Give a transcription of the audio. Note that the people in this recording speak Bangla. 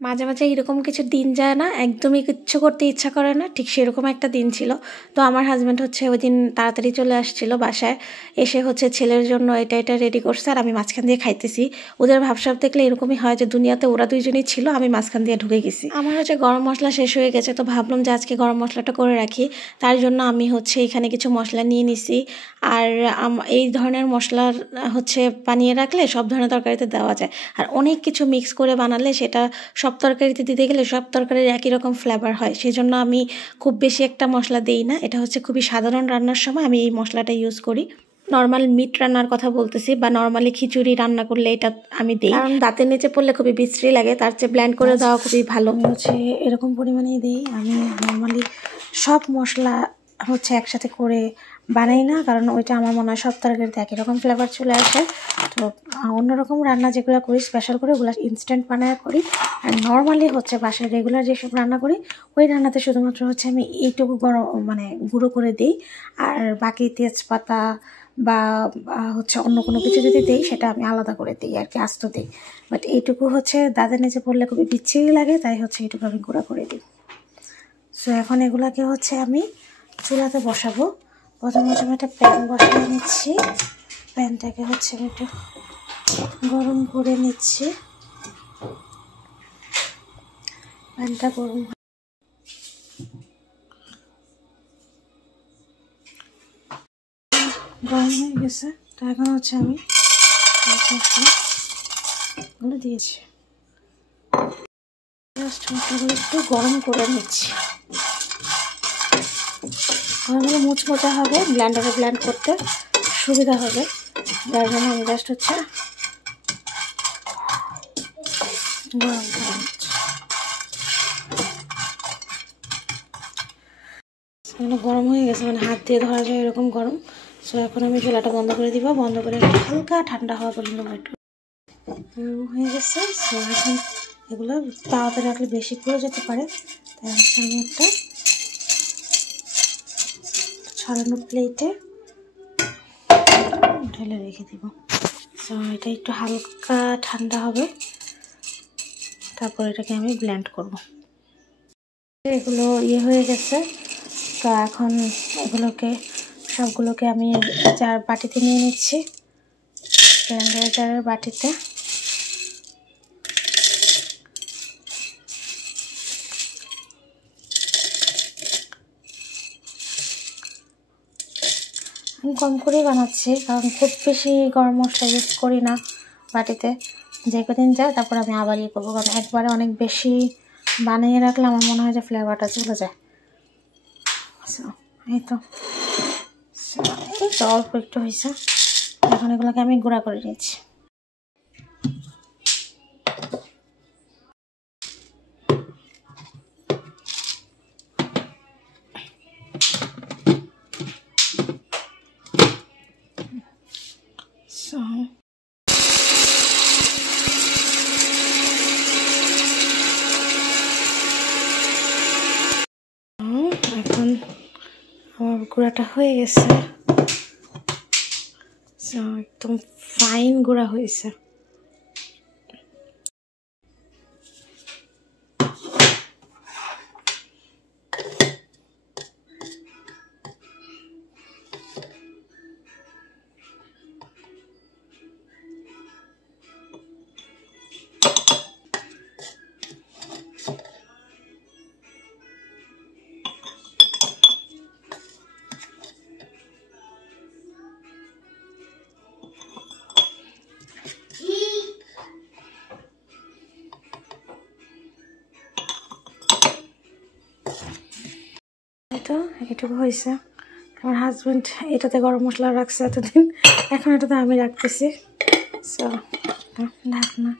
মাঝে মাঝে এরকম কিছু দিন যায় না, একদমই কিচ্ছু করতে ইচ্ছা করে না, ঠিক সেরকম একটা দিন ছিল। তো আমার হাজব্যান্ড হচ্ছে ওই দিন তাড়াতাড়ি চলে আসছিল বাসায়, এসে হচ্ছে ছেলের জন্য এটা রেডি করছে, আর আমি মাঝখান দিয়ে খাইতেছি। ওদের ভাবসাব দেখলে এরকমই হয় যে দুনিয়াতে ওরা দুইজনই ছিল, আমি মাঝখান দিয়ে ঢুকে গেছি। আমার হচ্ছে গরম মশলা শেষ হয়ে গেছে, তো ভাবলাম যে আজকে গরম মশলাটা করে রাখি। তার জন্য আমি হচ্ছে এখানে কিছু মশলা নিয়ে নিছি। আর এই ধরনের মশলা হচ্ছে বানিয়ে রাখলে সব ধরনের তরকারিতে দেওয়া যায়, আর অনেক কিছু মিক্স করে বানালে সেটা সব তরকারিতে দিতে গেলে সব তরকারির একই রকম ফ্লেভার হয়। সেই জন্য আমি খুব বেশি একটা মশলা দেই না। এটা হচ্ছে খুবই সাধারণ রান্নার সময় আমি এই মশলাটা ইউজ করি। নর্মাল মিট রান্নার কথা বলতেছি, বা নর্মালি খিচুড়ি রান্না করলে এটা আমি দিই, কারণ দাঁতের নিচে পড়লে খুবই বিশ্রী লাগে, তার চেয়ে ব্লেন্ড করে দেওয়া খুবই ভালো। হচ্ছে এরকম পরিমাণেই দিই। আমি নর্মালি সব মশলা হচ্ছে একসাথে করে বানাই না, কারণ ওইটা আমার মনে হয় সব তরকারিতে একই রকম ফ্লেভার চলে আসে। তো অন্যরকম রান্না যেগুলো করি স্পেশাল করে ওগুলো ইনস্ট্যান্ট বানায় করি। আর নর্মালি হচ্ছে বাসায় রেগুলার যেসব রান্না করি ওই রান্নাতে শুধুমাত্র হচ্ছে আমি এইটুকু গুঁড়ো করে দিই। আর বাকি তেজপাতা বা হচ্ছে অন্য কোনো কিছু যদি দিই সেটা আমি আলাদা করে দিই আর কি, আস্ত দিই। বাট এইটুকু হচ্ছে দাঁতের নিচে পড়লে খুবই বিচ্ছিরি লাগে, তাই হচ্ছে এইটুকু আমি গুঁড়া করে দিই। সো এখন এগুলাকে হচ্ছে আমি চুলাতে বসাবো। প্রথমে আমি একটা প্যান বসিয়ে নিচ্ছি। প্যানটাকে হচ্ছে আমি একটু গরম করে নিচ্ছি। প্যানটা গরম হয়ে গেছে। তো এখন হচ্ছে আমি মশলাগুলো দিয়েছি, জাস্ট মশলাগুলো একটু গরম করে নিচ্ছি। গরমগুলো মুচমোচা হবে, ব্লেন্ডারে ব্লেন্ড করতে সুবিধা হবে, যার জন্য আমি জাস্ট হচ্ছে গরম করে নিচ্ছি। মানে গরম হয়ে গেছে, মানে হাত দিয়ে ধরা যায় এরকম গরম। সো এখন আমি চুলাটা বন্ধ করে দিব, বন্ধ করে হালকা ঠান্ডা হওয়া পর্যন্ত ওয়েট হয়ে গেছে। সো এখন এগুলো তাড়াতাড়ি রাখলে বেশি পুড়ে যেতে পারে, তাই হচ্ছে আমি একটা ছড়ানো প্লেটে ঢেলে রেখে দিব। সো এটা একটু হালকা ঠান্ডা হবে, তারপর এটাকে আমি ব্লেন্ড করব। এগুলো হয়ে গেছে। তো এখন এগুলোকে সবগুলোকে আমি বাটিতে নিয়ে নিচ্ছি, ব্লেন্ডারের জারের বাটিতে। আমি কম করেই বানাচ্ছি, কারণ খুব বেশি গরম মশলা ইউজ করি না বাটিতে। যে কদিন যায় তারপর আমি আবার করবো, কারণ একবারে অনেক বেশি বানিয়ে রাখলে আমার মনে হয় যে ফ্লেভারটা চলে যায়। এই তো অল্প একটু হয়েছে। এখন এগুলোকে আমি গুঁড়া করে নিচ্ছি। এখন আমার গুঁড়াটা হয়ে গেছে, একদম ফাইন গুঁড়া হয়েছে। এটুকু হয়েছে। আমার হাজব্যান্ড এটাতে গরম মশলা রাখছে এতদিন, এখন এটাতে আমি রাখতেছি। সো ঢাকনা